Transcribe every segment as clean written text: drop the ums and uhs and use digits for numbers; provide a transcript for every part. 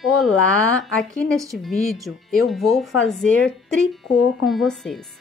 Olá, aqui neste vídeo eu vou fazer tricô com vocês.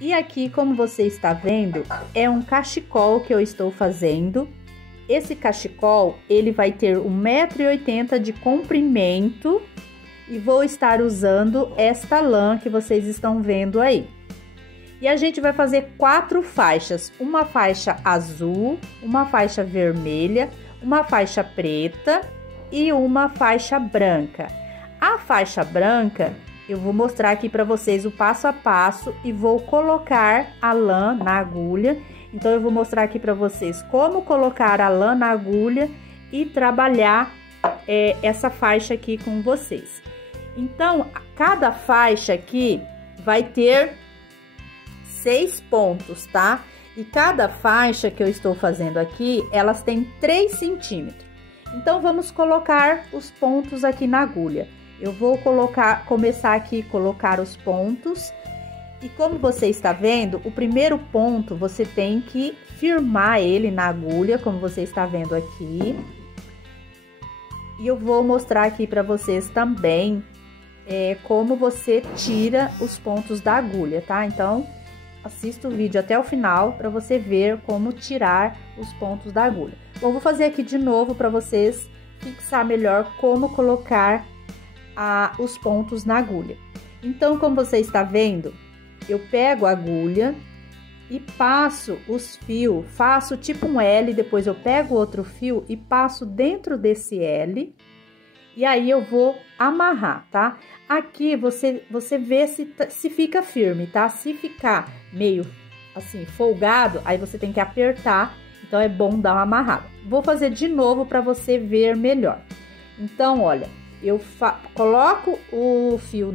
E aqui, como você está vendo, é um cachecol que eu estou fazendo. Esse cachecol, ele vai ter 1,80 m de comprimento e vou estar usando esta lã que vocês estão vendo aí. E a gente vai fazer 4 faixas, uma faixa azul, uma faixa vermelha, uma faixa preta e uma faixa branca. A faixa branca, eu vou mostrar aqui para vocês o passo a passo e vou colocar a lã na agulha. Então, eu vou mostrar aqui para vocês como colocar a lã na agulha e trabalhar essa faixa aqui com vocês. Então, cada faixa aqui vai ter 6 pontos, tá? E cada faixa que eu estou fazendo aqui, elas têm 3 centímetros. Então, vamos colocar os pontos aqui na agulha. Eu vou começar aqui a colocar os pontos. E como você está vendo, o primeiro ponto, você tem que firmar ele na agulha, como você está vendo aqui. E eu vou mostrar aqui para vocês também como você tira os pontos da agulha, tá? Então, assista o vídeo até o final para você ver como tirar os pontos da agulha. Bom, vou fazer aqui de novo para vocês fixar melhor como colocar os pontos na agulha. Então, como você está vendo, eu pego a agulha e passo os fios, faço tipo um L, depois eu pego outro fio e passo dentro desse L, e aí eu vou amarrar, tá? Aqui você vê se fica firme, tá? Se ficar meio assim, folgado, aí você tem que apertar, então é bom dar uma amarrada. Vou fazer de novo para você ver melhor. Então, olha, eu coloco o fio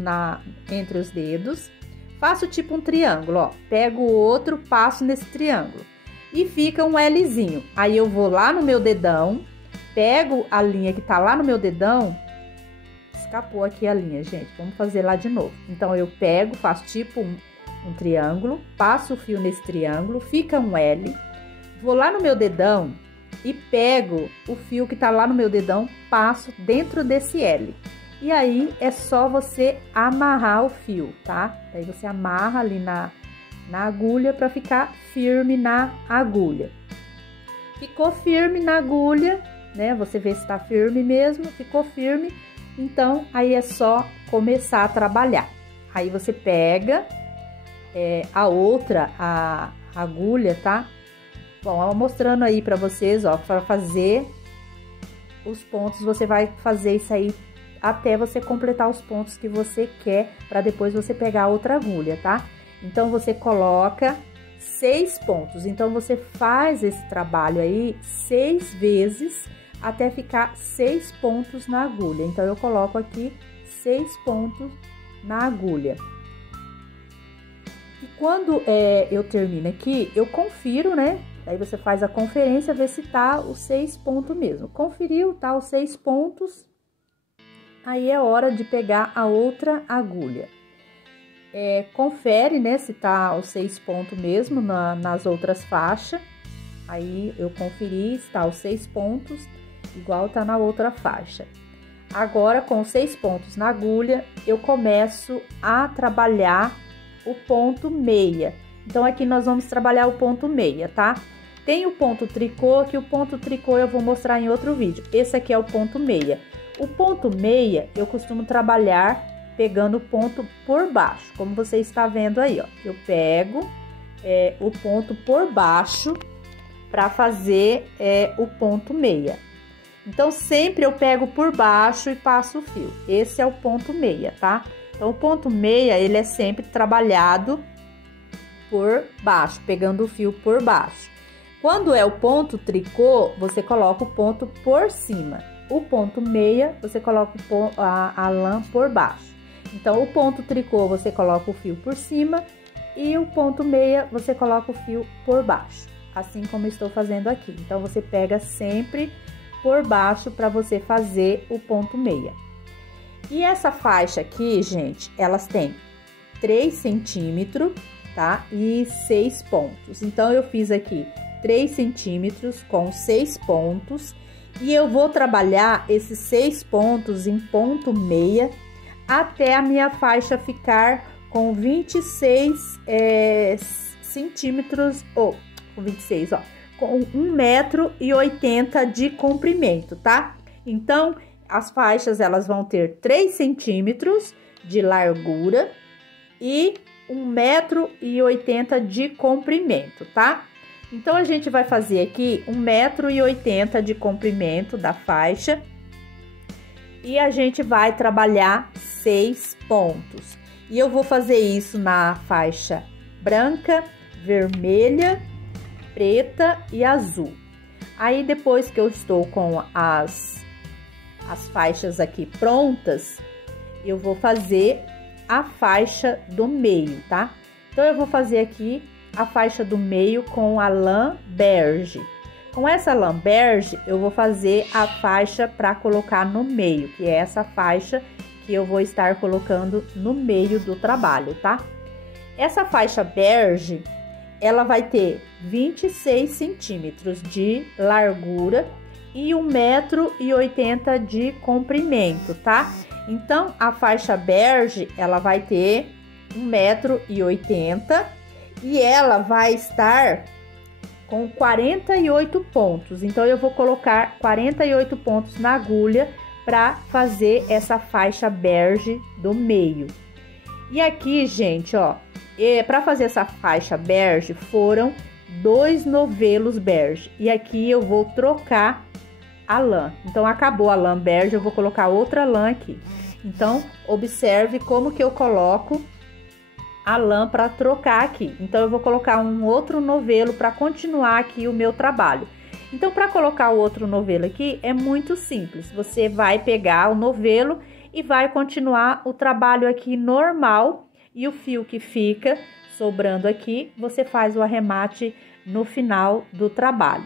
entre os dedos, faço tipo um triângulo, ó. Pego o outro, passo nesse triângulo e fica um Lzinho. Aí eu vou lá no meu dedão, pego a linha que tá lá no meu dedão, escapou aqui a linha, gente, vamos fazer lá de novo. Então, eu pego, faço tipo um triângulo, passo o fio nesse triângulo, fica um L, vou lá no meu dedão e pego o fio que tá lá no meu dedão, passo dentro desse L. E aí, é só você amarrar o fio, tá? Aí, você amarra ali na agulha para ficar firme na agulha. Ficou firme na agulha, né? Você vê se tá firme mesmo, ficou firme. Então, aí é só começar a trabalhar. Aí, você pega a agulha, tá? Bom, mostrando aí pra vocês, ó, para fazer os pontos, você vai fazer isso aí até você completar os pontos que você quer, para depois você pegar outra agulha, tá? Então, você coloca 6 pontos. Então, você faz esse trabalho aí 6 vezes até ficar 6 pontos na agulha. Então, eu coloco aqui 6 pontos na agulha. E quando eu termino aqui, eu confiro, né? Aí você faz a conferência, vê se tá os 6 pontos mesmo. Conferiu, tá os 6 pontos. Aí é hora de pegar a outra agulha. Confere, né, se tá os 6 pontos mesmo nas outras faixas. Aí eu conferi se tá os 6 pontos, igual tá na outra faixa. Agora, com os 6 pontos na agulha, eu começo a trabalhar o ponto meia. Então, aqui nós vamos trabalhar o ponto meia, tá? Tem o ponto tricô, que o ponto tricô eu vou mostrar em outro vídeo. Esse aqui é o ponto meia. O ponto meia, eu costumo trabalhar pegando o ponto por baixo, como você está vendo aí, ó. Eu pego o ponto por baixo para fazer o ponto meia. Então, sempre eu pego por baixo e passo o fio. Esse é o ponto meia, tá? Então, o ponto meia, ele é sempre trabalhado por baixo, pegando o fio por baixo. Quando é o ponto tricô, você coloca o ponto por cima. O ponto meia, você coloca a lã por baixo. Então, o ponto tricô, você coloca o fio por cima e o ponto meia, você coloca o fio por baixo. Assim como eu estou fazendo aqui. Então, você pega sempre por baixo para você fazer o ponto meia. E essa faixa aqui, gente, elas têm 3 centímetros, tá? E 6 pontos. Então, eu fiz aqui 3 centímetros com 6 pontos. E eu vou trabalhar esses 6 pontos em ponto meia até a minha faixa ficar com 26 centímetros, ou com 26, ó, com 1,80 m de comprimento, tá? Então, as faixas, elas vão ter 3 centímetros de largura e 1,80 m de comprimento, tá? Então, a gente vai fazer aqui 1,80 m de comprimento da faixa e a gente vai trabalhar 6 pontos. E eu vou fazer isso na faixa branca, vermelha, preta e azul. Aí, depois que eu estou com as faixas aqui prontas, eu vou fazer a faixa do meio, tá? Então, eu vou fazer aqui a faixa do meio com a lã bege. Com essa lã bege, eu vou fazer a faixa para colocar no meio, que é essa faixa que eu vou estar colocando no meio do trabalho, tá? Essa faixa bege, ela vai ter 26 centímetros de largura e 1,80 m de comprimento, tá? Então, a faixa bege, ela vai ter 1,80 m e ela vai estar com 48 pontos. Então, eu vou colocar 48 pontos na agulha para fazer essa faixa bege do meio. E aqui, gente, ó, para fazer essa faixa bege foram 2 novelos bege. E aqui eu vou trocar a lã. Então, acabou a lã bege, eu vou colocar outra lã aqui. Então, observe como que eu coloco a lã para trocar aqui. Então, eu vou colocar um outro novelo para continuar aqui o meu trabalho. Então, para colocar o outro novelo aqui, é muito simples. Você vai pegar o novelo e vai continuar o trabalho aqui normal. E o fio que fica sobrando aqui, você faz o arremate no final do trabalho.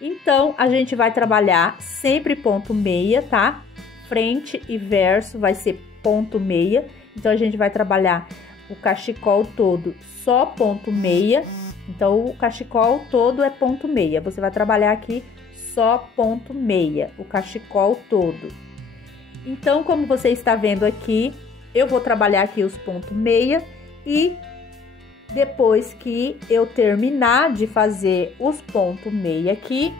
Então, a gente vai trabalhar sempre ponto meia, tá? Frente e verso vai ser ponto meia. Então, a gente vai trabalhar o cachecol todo só ponto meia. Então, o cachecol todo é ponto meia. Você vai trabalhar aqui só ponto meia, o cachecol todo. Então, como você está vendo aqui, eu vou trabalhar aqui os pontos meia e depois que eu terminar de fazer os pontos meia aqui,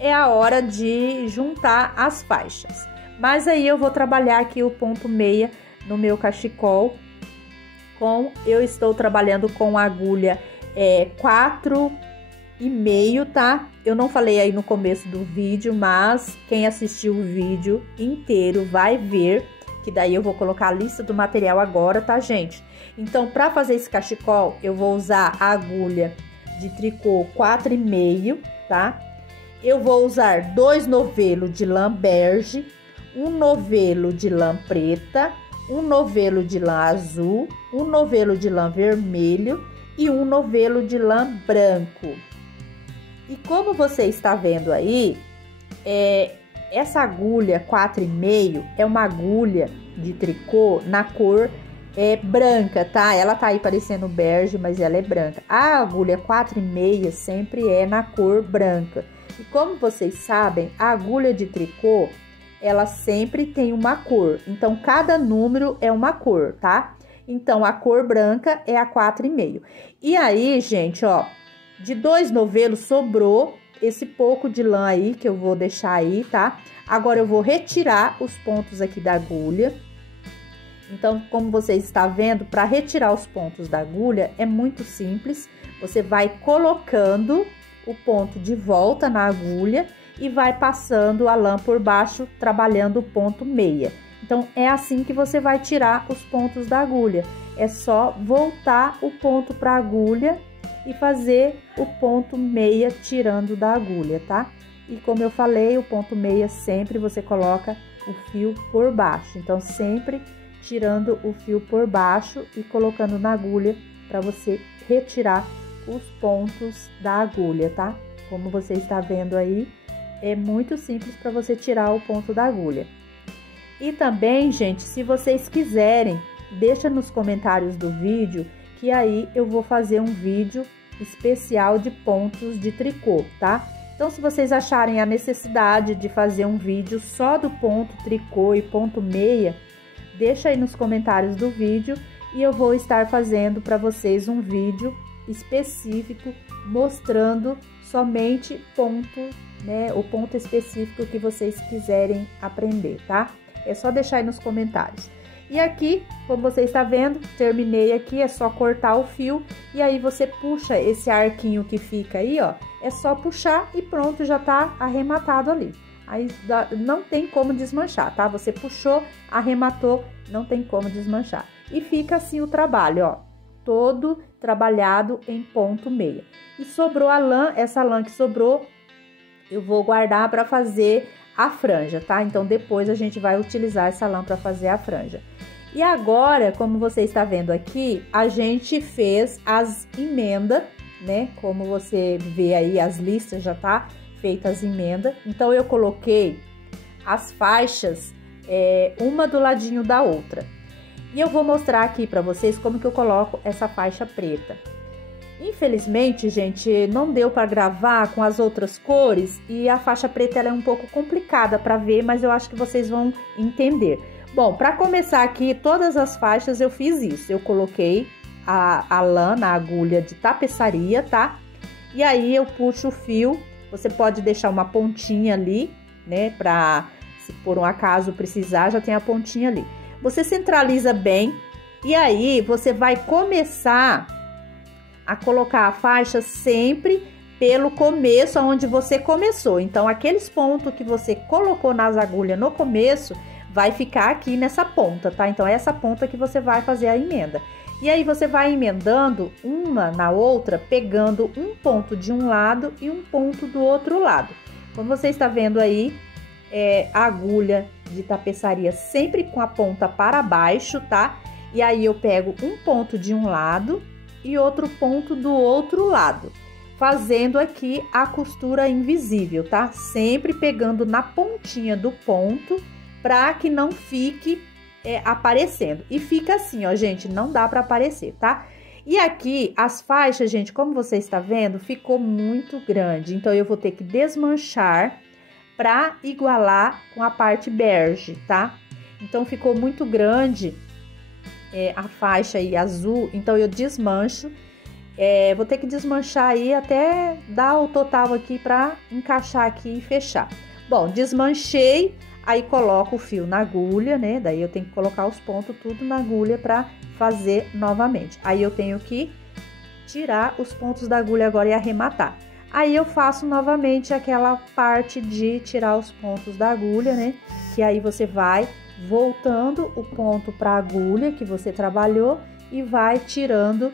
é a hora de juntar as faixas. Mas aí eu vou trabalhar aqui o ponto meia no meu cachecol eu estou trabalhando com agulha 4,5, tá? Eu não falei aí no começo do vídeo, mas quem assistiu o vídeo inteiro vai ver, que daí eu vou colocar a lista do material agora, tá, gente? Então, para fazer esse cachecol, eu vou usar a agulha de tricô 4,5, tá? Eu vou usar 2 novelos de lã bege, um novelo de lã preta, um novelo de lã azul, um novelo de lã vermelho e um novelo de lã branco. E como você está vendo aí, essa agulha 4,5 é uma agulha de tricô na cor branca, tá? Ela tá aí parecendo bege, mas ela é branca. A agulha 4,5 sempre é na cor branca. E como vocês sabem, a agulha de tricô, ela sempre tem uma cor. Então, cada número é uma cor, tá? Então, a cor branca é a 4,5. E aí, gente, ó, de 2 novelos sobrou esse pouco de lã aí, que eu vou deixar aí, tá? Agora, eu vou retirar os pontos aqui da agulha. Então, como vocês estão vendo, para retirar os pontos da agulha, é muito simples. Você vai colocando o ponto de volta na agulha e vai passando a lã por baixo, trabalhando o ponto meia. Então, é assim que você vai tirar os pontos da agulha. É só voltar o ponto para a agulha e fazer o ponto meia tirando da agulha, tá? E como eu falei, o ponto meia sempre você coloca o fio por baixo. Então, sempre tirando o fio por baixo e colocando na agulha para você retirar os pontos da agulha, tá? Como você está vendo aí, é muito simples para você tirar o ponto da agulha. E também, gente, se vocês quiserem, deixa nos comentários do vídeo, que aí eu vou fazer um vídeo especial de pontos de tricô, tá? Então, se vocês acharem a necessidade de fazer um vídeo só do ponto tricô e ponto meia, deixa aí nos comentários do vídeo e eu vou estar fazendo para vocês um vídeo específico mostrando somente ponto, né, o ponto específico que vocês quiserem aprender, tá? É só deixar aí nos comentários. E aqui, como você está vendo, terminei aqui, é só cortar o fio e aí você puxa esse arquinho que fica aí, ó, é só puxar e pronto, já tá arrematado ali. Aí não tem como desmanchar, tá? Você puxou, arrematou, não tem como desmanchar. E fica assim o trabalho, ó, todo trabalhado em ponto meia. E sobrou a lã, essa lã que sobrou, eu vou guardar para fazer a franja, tá? Então, depois a gente vai utilizar essa lã para fazer a franja. E agora, como você está vendo aqui, a gente fez as emendas, né? Como você vê aí, as listas já tá feitas as emendas. Então, eu coloquei as faixas, uma do ladinho da outra. E eu vou mostrar aqui para vocês como que eu coloco essa faixa preta. Infelizmente, gente, não deu para gravar com as outras cores e a faixa preta ela é um pouco complicada para ver, mas eu acho que vocês vão entender. Bom, para começar aqui, todas as faixas eu fiz isso. Eu coloquei a lã na agulha de tapeçaria, tá? E aí eu puxo o fio, você pode deixar uma pontinha ali, né? Pra, se por um acaso precisar, já tem a pontinha ali. Você centraliza bem e aí você vai começar a colocar a faixa sempre pelo começo, onde você começou. Então, aqueles pontos que você colocou nas agulhas no começo, vai ficar aqui nessa ponta, tá? Então, é essa ponta que você vai fazer a emenda. E aí, você vai emendando uma na outra, pegando um ponto de um lado e um ponto do outro lado. Como você está vendo aí, a agulha de tapeçaria sempre com a ponta para baixo, tá? E aí, eu pego um ponto de um lado e outro ponto do outro lado, fazendo aqui a costura invisível, tá? Sempre pegando na pontinha do ponto para que não fique aparecendo. E fica assim, ó, gente, não dá para aparecer, tá? E aqui as faixas, gente, como você está vendo, ficou muito grande, então eu vou ter que desmanchar para igualar com a parte bege, tá? Então ficou muito grande a faixa aí azul, então eu desmancho, vou ter que desmanchar aí até dar o total aqui para encaixar aqui e fechar. Bom, desmanchei, aí coloco o fio na agulha, né? Daí eu tenho que colocar os pontos tudo na agulha para fazer novamente. Aí eu tenho que tirar os pontos da agulha agora e arrematar. Aí eu faço novamente aquela parte de tirar os pontos da agulha, né? Que aí você vai voltando o ponto para a agulha que você trabalhou e vai tirando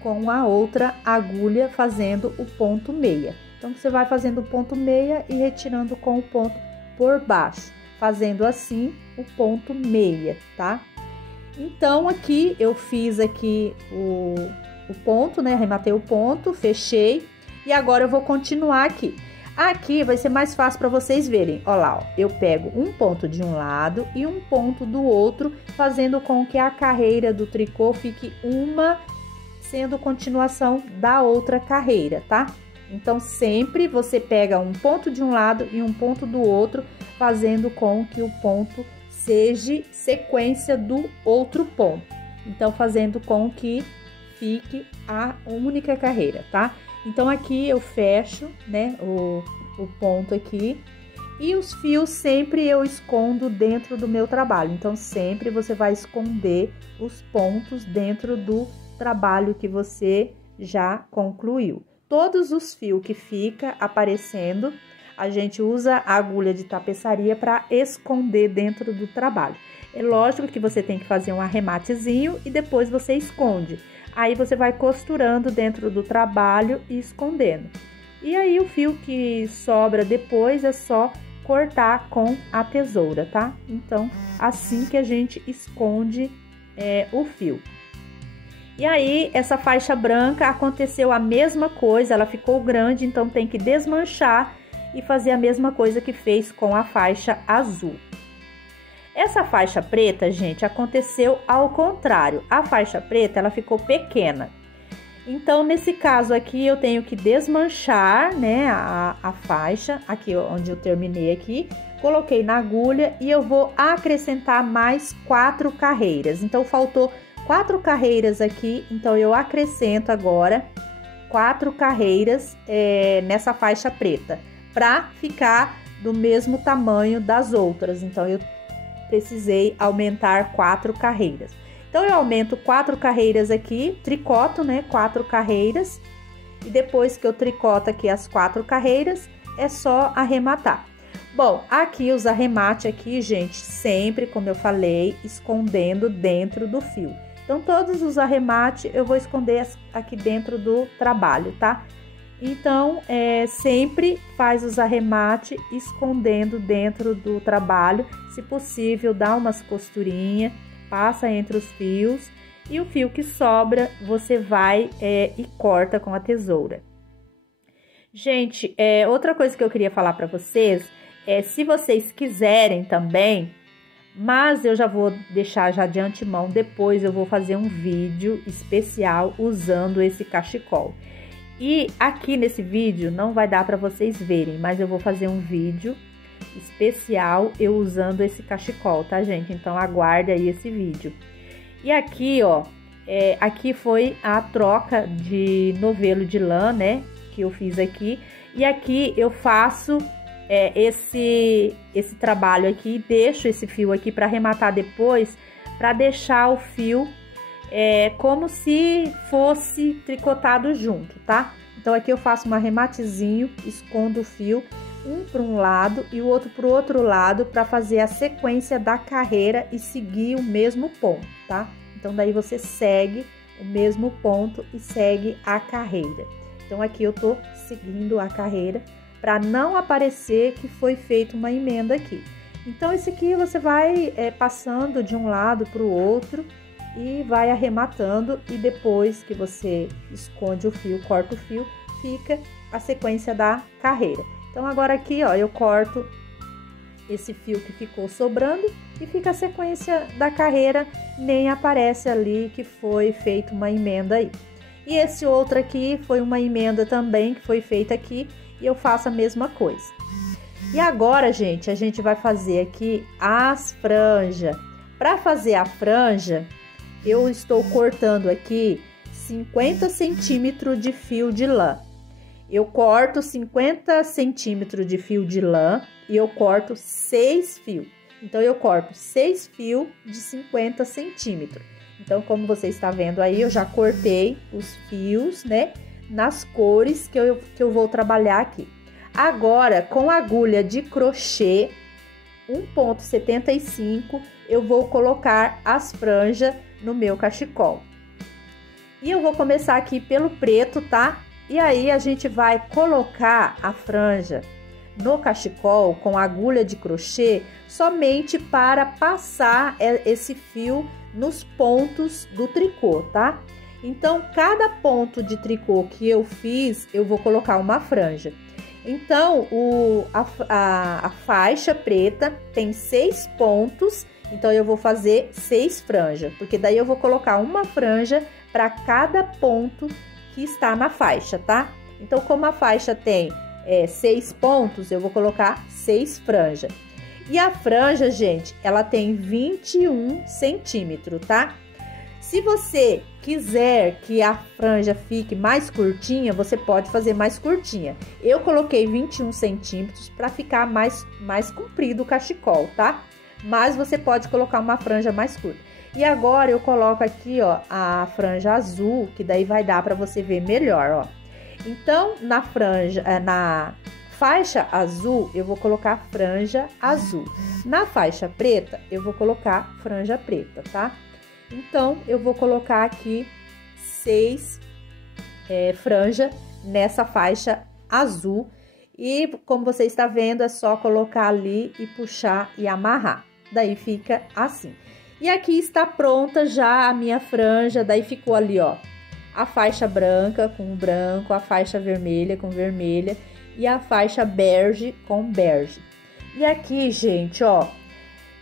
com a outra agulha, fazendo o ponto meia. Então, você vai fazendo o ponto meia e retirando com o ponto por baixo, fazendo assim o ponto meia, tá? Então, aqui eu fiz aqui o ponto, né? Arrematei o ponto, fechei e agora eu vou continuar aqui. Aqui vai ser mais fácil para vocês verem. Ó lá, ó, eu pego um ponto de um lado e um ponto do outro, fazendo com que a carreira do tricô fique uma sendo continuação da outra carreira, tá? Então, sempre você pega um ponto de um lado e um ponto do outro, fazendo com que o ponto seja sequência do outro ponto. Então, fazendo com que fique a única carreira, tá? Então, aqui eu fecho, né, o ponto aqui. E os fios sempre eu escondo dentro do meu trabalho. Então, sempre você vai esconder os pontos dentro do trabalho que você já concluiu. Todos os fios que fica aparecendo, a gente usa a agulha de tapeçaria para esconder dentro do trabalho. É lógico que você tem que fazer um arrematezinho e depois você esconde. Aí você vai costurando dentro do trabalho e escondendo. E aí o fio que sobra depois é só cortar com a tesoura, tá? Então, assim que a gente esconde o fio. E aí, essa faixa branca aconteceu a mesma coisa, ela ficou grande, então tem que desmanchar e fazer a mesma coisa que fez com a faixa azul. Essa faixa preta, gente, aconteceu ao contrário. A faixa preta, ela ficou pequena. Então, nesse caso aqui, eu tenho que desmanchar, né, a faixa, aqui onde eu terminei aqui, coloquei na agulha e eu vou acrescentar mais 4 carreiras. Então, faltou 4 carreiras aqui, então eu acrescento agora 4 carreiras nessa faixa preta, para ficar do mesmo tamanho das outras. Então, eu precisei aumentar 4 carreiras. Então, eu aumento 4 carreiras aqui, tricoto, né, 4 carreiras. E depois que eu tricoto aqui as 4 carreiras, é só arrematar. Bom, aqui os arremates aqui, gente, sempre, como eu falei, escondendo dentro do fio. Então, todos os arremates eu vou esconder aqui dentro do trabalho, tá? Então, sempre faz os arremates escondendo dentro do trabalho. Se possível, dá umas costurinhas. Passa entre os fios e o fio que sobra você vai e corta com a tesoura. Gente, outra coisa que eu queria falar para vocês se vocês quiserem também, mas eu já vou deixar já de antemão, depois eu vou fazer um vídeo especial usando esse cachecol. E aqui nesse vídeo não vai dar para vocês verem, mas eu vou fazer um vídeo especial eu usando esse cachecol, tá, gente? Então aguarde aí esse vídeo. E aqui, ó, aqui foi a troca de novelo de lã, né, que eu fiz aqui. E aqui eu faço esse trabalho aqui, deixo esse fio aqui para arrematar depois, para deixar o fio como se fosse tricotado junto, tá? Então aqui eu faço um arrematezinho, escondo o fio um para um lado e o outro para o outro lado, para fazer a sequência da carreira e seguir o mesmo ponto, tá? Então, daí você segue o mesmo ponto e segue a carreira. Então, aqui eu tô seguindo a carreira para não aparecer que foi feita uma emenda aqui. Então, esse aqui você vai passando de um lado para o outro e vai arrematando, e depois que você esconde o fio, corta o fio, fica a sequência da carreira. Então, agora aqui, ó, eu corto esse fio que ficou sobrando e fica a sequência da carreira, nem aparece ali que foi feita uma emenda aí. E esse outro aqui foi uma emenda também que foi feita aqui e eu faço a mesma coisa. E agora, gente, a gente vai fazer aqui as franjas. Para fazer a franja, eu estou cortando aqui 50 centímetros de fio de lã. Eu corto 50 centímetros de fio de lã e eu corto 6 fios. Então, eu corto 6 fios de 50 centímetros. Então, como você está vendo aí, eu já cortei os fios, né, nas cores que eu vou trabalhar aqui. Agora, com agulha de crochê 1,75, eu vou colocar as franjas no meu cachecol. E eu vou começar aqui pelo preto, tá? E aí, a gente vai colocar a franja no cachecol com agulha de crochê somente para passar esse fio nos pontos do tricô, tá? Então, cada ponto de tricô que eu fiz, eu vou colocar uma franja. Então, a faixa preta tem 6 pontos, então eu vou fazer 6 franjas, porque daí eu vou colocar uma franja para cada ponto que está na faixa, tá? Então, como a faixa tem 6 pontos, eu vou colocar 6 franjas. E a franja, gente, ela tem 21 centímetros, tá? Se você quiser que a franja fique mais curtinha, você pode fazer mais curtinha. Eu coloquei 21 centímetros para ficar mais comprido o cachecol, tá? Mas você pode colocar uma franja mais curta. E agora eu coloco aqui, ó, a franja azul, que daí vai dar para você ver melhor, ó. Então, na faixa azul, eu vou colocar franja azul. Na faixa preta, eu vou colocar franja preta, tá? Então, eu vou colocar aqui 6 franjas nessa faixa azul. E, como você está vendo, é só colocar ali e puxar e amarrar. Daí, fica assim. E aqui está pronta já a minha franja, daí ficou ali, ó, a faixa branca com branco, a faixa vermelha com vermelha e a faixa bege com bege. E aqui, gente, ó,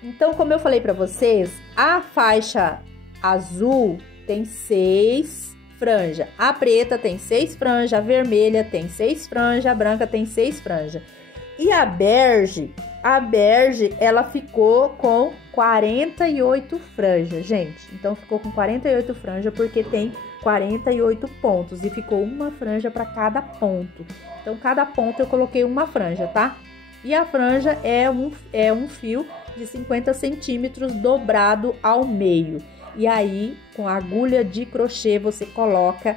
então, como eu falei pra vocês, a faixa azul tem 6 franjas. A preta tem 6 franjas, a vermelha tem 6 franjas, a branca tem 6 franjas. E a bege, ela ficou com 48 franjas, gente. Então, ficou com 48 franjas porque tem 48 pontos e ficou uma franja para cada ponto. Então, cada ponto eu coloquei uma franja, tá? E a franja é um fio de 50 centímetros dobrado ao meio. E aí, com a agulha de crochê, você coloca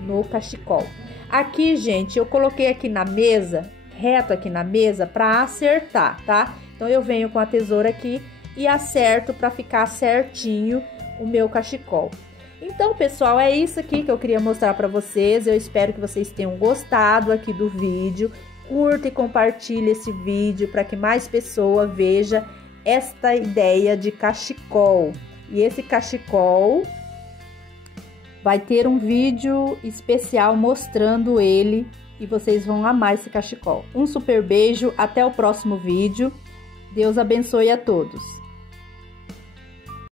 no cachecol. Aqui, gente, eu coloquei aqui na mesa, reto aqui na mesa, para acertar, tá? Então, eu venho com a tesoura aqui e acerto para ficar certinho o meu cachecol. Então, pessoal, é isso aqui que eu queria mostrar para vocês. Eu espero que vocês tenham gostado aqui do vídeo. Curta e compartilhe esse vídeo para que mais pessoas vejam esta ideia de cachecol. E esse cachecol vai ter um vídeo especial mostrando ele e vocês vão amar esse cachecol. Um super beijo, até o próximo vídeo. Deus abençoe a todos.